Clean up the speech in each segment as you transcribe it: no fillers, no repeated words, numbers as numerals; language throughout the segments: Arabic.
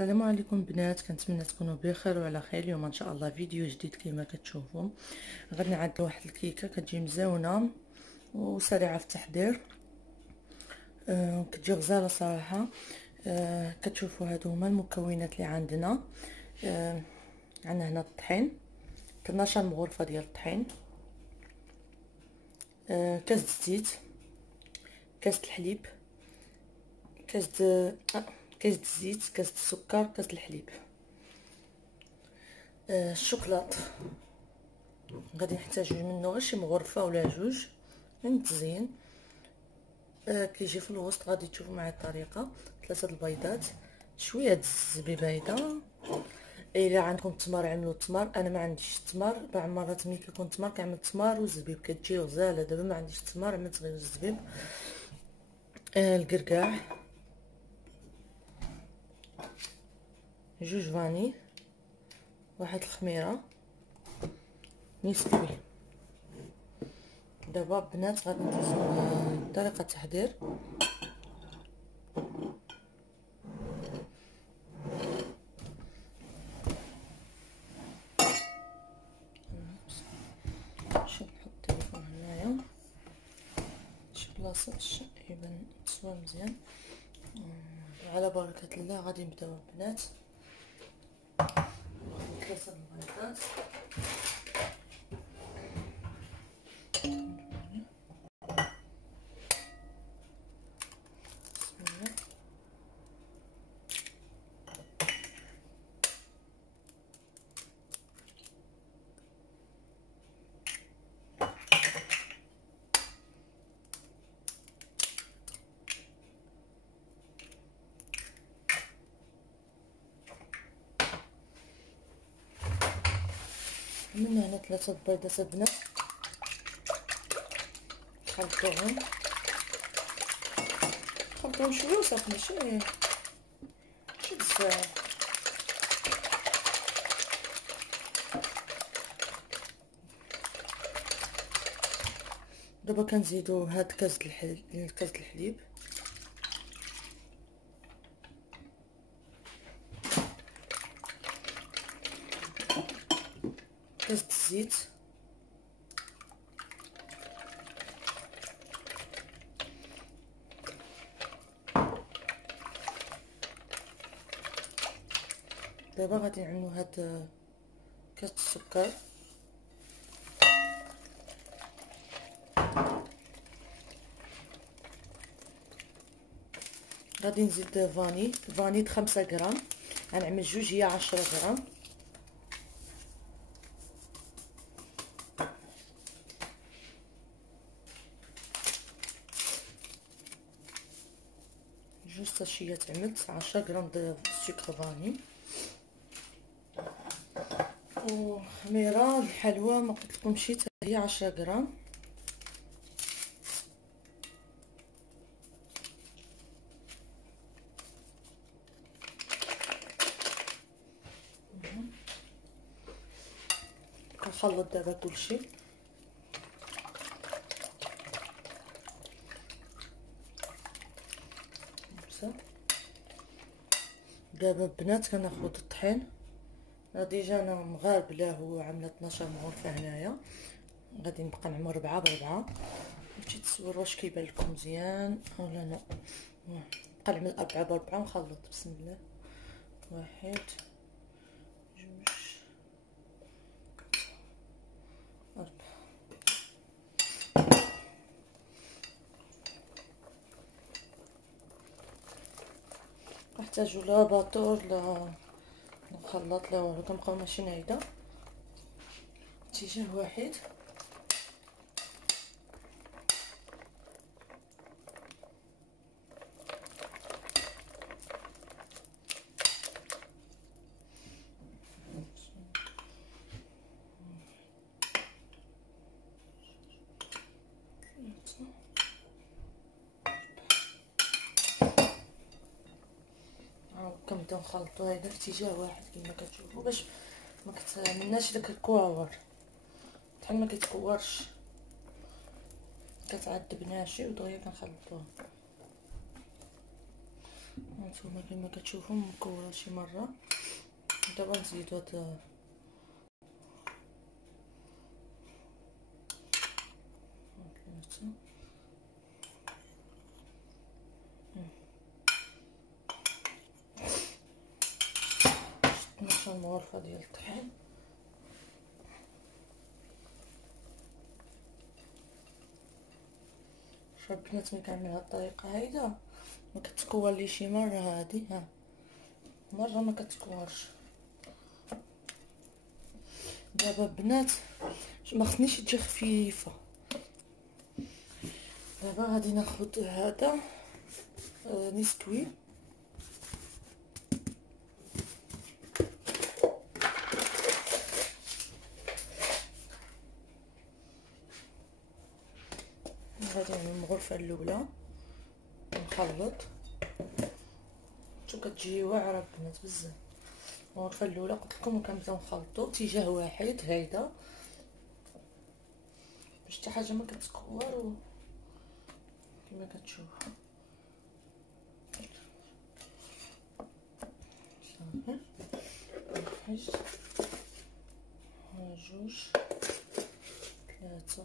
السلام عليكم بنات، كنتمنى تكونوا بخير وعلى خير. اليوم ان شاء الله فيديو جديد كما كتشوفوا. غادي نعد واحد الكيكه كتجي مزيونه وسريعه في التحضير، كتجي غزاله صراحه. كتشوفوا هادو هما المكونات اللي عندنا. عندنا هنا الطحين 12 مغرفه ديال الطحين، كاس الزيت، كاس الحليب، كاس الزيت، كاس السكر، كاس الحليب، الشوكولاط. غادي نحتاج منه غير شي مغرفه ولا جوج للتزيين. كيجي في الوسط، غادي تشوفوا معايا الطريقه. 3 البيضات، شويه د الزبيبه. الا عندكم التمر عملوا التمر، انا ما عنديش التمر. بعض المرات ملي كيكون التمر كنعمل التمر والزبيب كتجي غزاله. دابا ما عنديش التمر، عملت غير الزبيب. الكركاع، جوج فاني، واحد الخميره، نسكوي. دابا بنات غادي ندوزو طريقه التحضير. شوف نحط التليفون هنايا شي بلاصه باش يبان التصوير مزيان. على بركه الله غادي نبداو البنات. 3 البيضات، عملنا هنا 3 بيضات البنات، خلطوهم شويه وصافي، ماشي بزاف. دابا كنزيدو هاد كاس الحليب، كاس الزيت، دابا غادي نعملو هاد كاس السكر، غادي نزيد فاني 5 غرام، غنعمل جوج هي 10 غرام. جوج ساشيات عملت 10 غرام د السكر فاني. وخميره الحلوى ما قلتلكمش حتى هي 10 غرام. كنخلط دابا كلشي. دابا البنات كناخد الطحين، ديجا انا مغربلاه وعامله 12 مغرفه هنايا. غادي نبقى نعمل 4 ب4 باش تصور واش كيبان لكم مزيان ولا لا. نبقى نعمل 4 ب4 ونخلط. بسم الله. 1 2 4. نحتاجو لا باطور لا نخلط لا والو، كنبقاو ماشيين هكدا اتجاه واحد. كنبداو نخلطو هذا في اتجاه واحد كما كتشوفوا باش ما كتعملناش داك الكواور. بحال ما كيتكورش، كتعذب ناشي ودغيا كنخلطوه. هانتوما كما كتشوفوا مكوره شي مره. دابا نزيدو هاد نص المغرفه ديال الطحين. شوف البنات ملي كنعمل هاد الطريقه هايده ما كتكور لي شي مره، هادي ها مره ما كتكورش. دابا البنات ما خصنيش تجي خفيفه. دابا غادي ناخذ هذا نستوي. غادي نعمل المغرفه الاولى نخلط. شوف كتجي واعره البنات بزاف. المغرفه الاولى قلت لكم كنبداو نخلطوا اتجاه واحد هيدا باش حتى حاجه ما كتكور كما كتشوفوا. صافي واحد جوج ثلاثه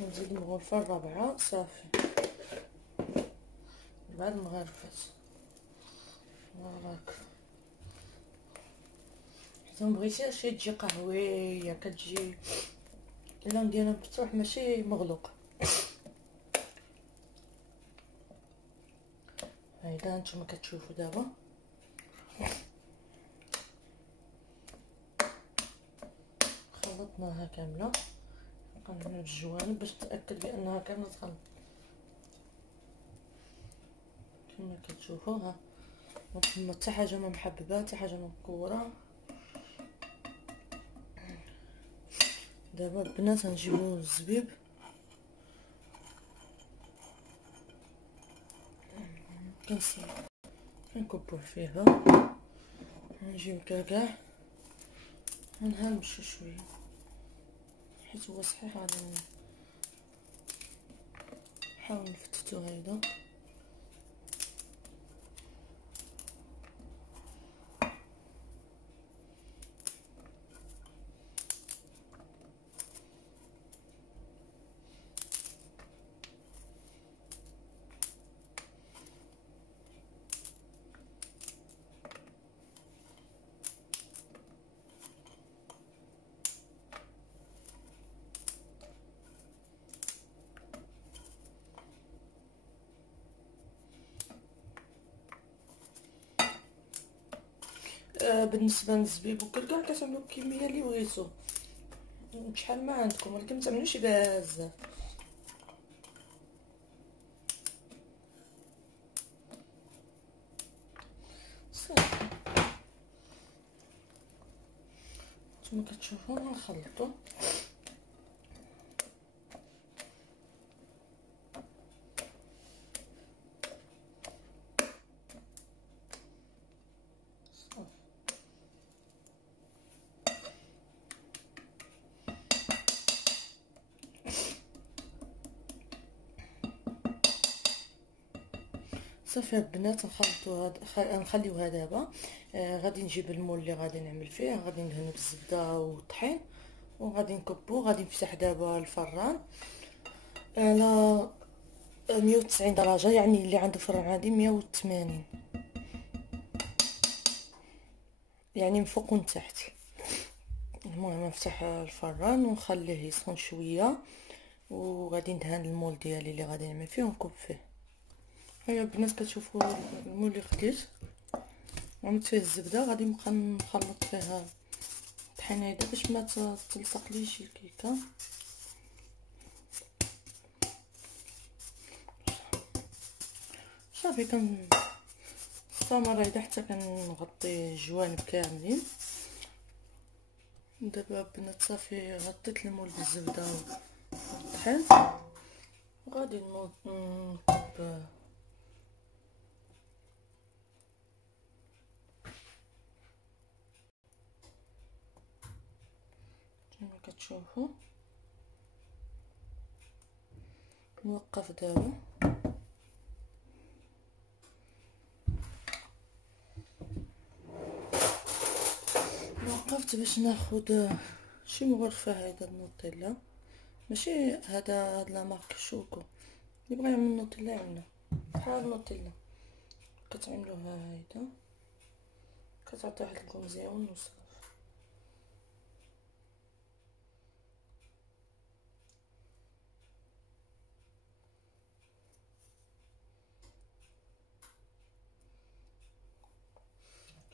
نزيد المغرفه الرابعه. صافي 4 مغارفات وراك. حيت مبغيتيهاش تجي قهويه، كتجي اللون ديالها مفتوح ماشي مغلوق. هايدا نتوما كتشوفوا دابا خلطناها كامله. كنعمل بالجوانب باش نتاكد بانها كامله تخلط. كما كتشوفوا ها ما حتى حاجه ما محببه حتى حاجه ما مكوره. دابا البنات غنجيبو الزبيب كنكبوه فيها. نجيب الكاكاع ونهرمشو شويه حيت هو صحيح. غادي نحاول نفتتو هيدا. بالنسبه للزبيب والكركاع كتعملوا الكميه اللي بغيتو بشحال ما عندكم، ولكن ما تعملوش بزاف. صافي كما كتشوفوا نخلطوا. صافي البنات نخلطوا هذا نخليوها دابا. غادي نجيب المول اللي غادي نعمل فيه. غادي ندهنو بالزبده والطحين وغادي نكبو. غادي نفتح دابا الفران على 190 درجه، يعني اللي عنده فران عادي 180، يعني من فوق ومن تحت. المهم نفتح الفران ونخليه يسخن شويه وغادي ندهن المول ديالي اللي غادي نعمل فيه ونكب فيه. هيا البنات كتشوفوا المول اللي خديت عملت فيه الزبده. غادي نبقى نخلط فيها الطحينه هيدا باش ما تلصقليش الكيكه. صافي كنستمر هيدا حتى كنغطي الجوانب كاملين. دابا البنات صافي غطيت المول بالزبده والطحين، وغادي نوض نكب كما كتشوفوا. نوقف دابا وقفت باش ناخد شي مغرفه. هذا النوتيلا ماشي هاد لا مارك شوكو، اللي بغى يعمل نوتيلا يعملها بحال النوتيلا. كتعملوها هيدا، كتعطي واحد الكم مزيان وصافي.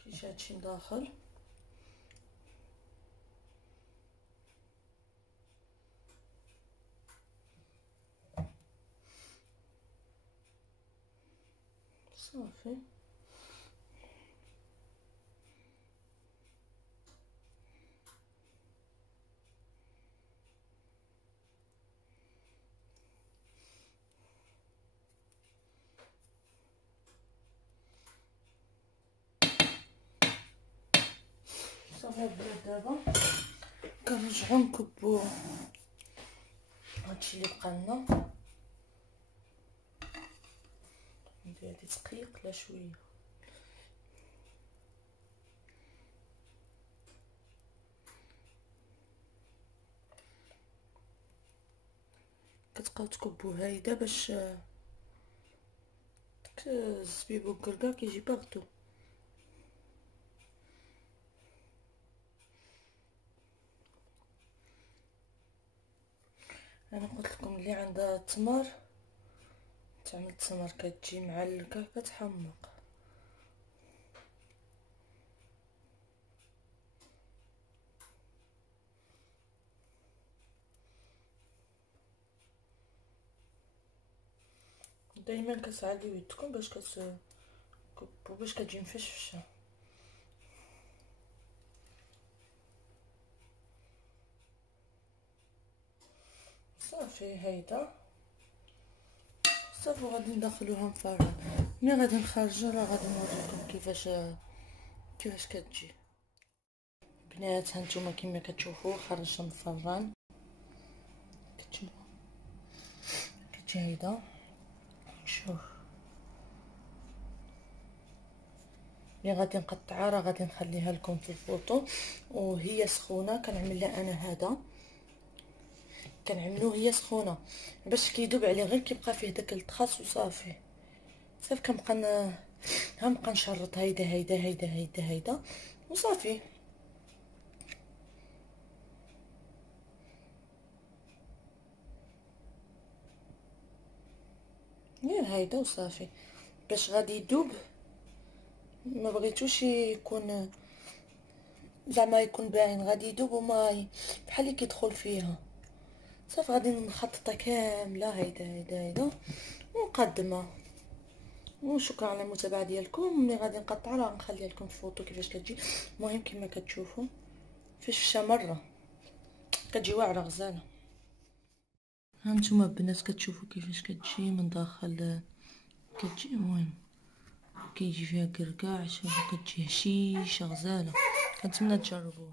كيجي هادشي مداخل. صافي صافي البنات. دابا كنرجعو نكبو هادشي اللي بقالنا. ندير هادي تقيق لا شويه. كتبقاو تكبو هايدا باش الزبيب والكركاع كيجي باغتو. انا قلت لكم اللي عندها التمر تعمل التمر كتجي معلكه كتحمق. دائما كتعليو يدكم باش كتكبو باش كتجي مفشفشه. صافي هيدا صافي. غادي ندخلوها مفرغ. ملي غادي نخرجها راه غادي نوريكم كيفاش كتجي. بنات هانتوما كما كتشوفوا خرجتها من الفران. كتجي هيدا. شوف ملي غادي نقطعها راه غادي نخليها لكم في الفوطو وهي سخونه. كنعمل لها انا هذا، كنعملوه هي سخونه باش كيذوب عليه، غير كيبقى فيه داك التخاص وصافي. صافي كنبقى نشرط هيدا وصافي. غير هيدا وصافي باش غادي يذوب. ما بغيتوش يكون زعما يكون باين، غادي يذوب وما بحال اللي كيدخل فيها. صافي غادي نخططها كامله هيدا ونقدمها. وشكرا على المتابعه ديالكم. ملي غادي نقطعها راه نخليها لكم فوطو كيفاش كتجي. المهم كما كتشوفوا فشفشه مره كتجي واعره غزاله. هانتوما البنات كتشوفوا كيفاش كتجي من داخل. كتجي المهم كيجي فيها كركاع. شوفوا كتجي هشيشه غزاله. كنتمنى تجربوه.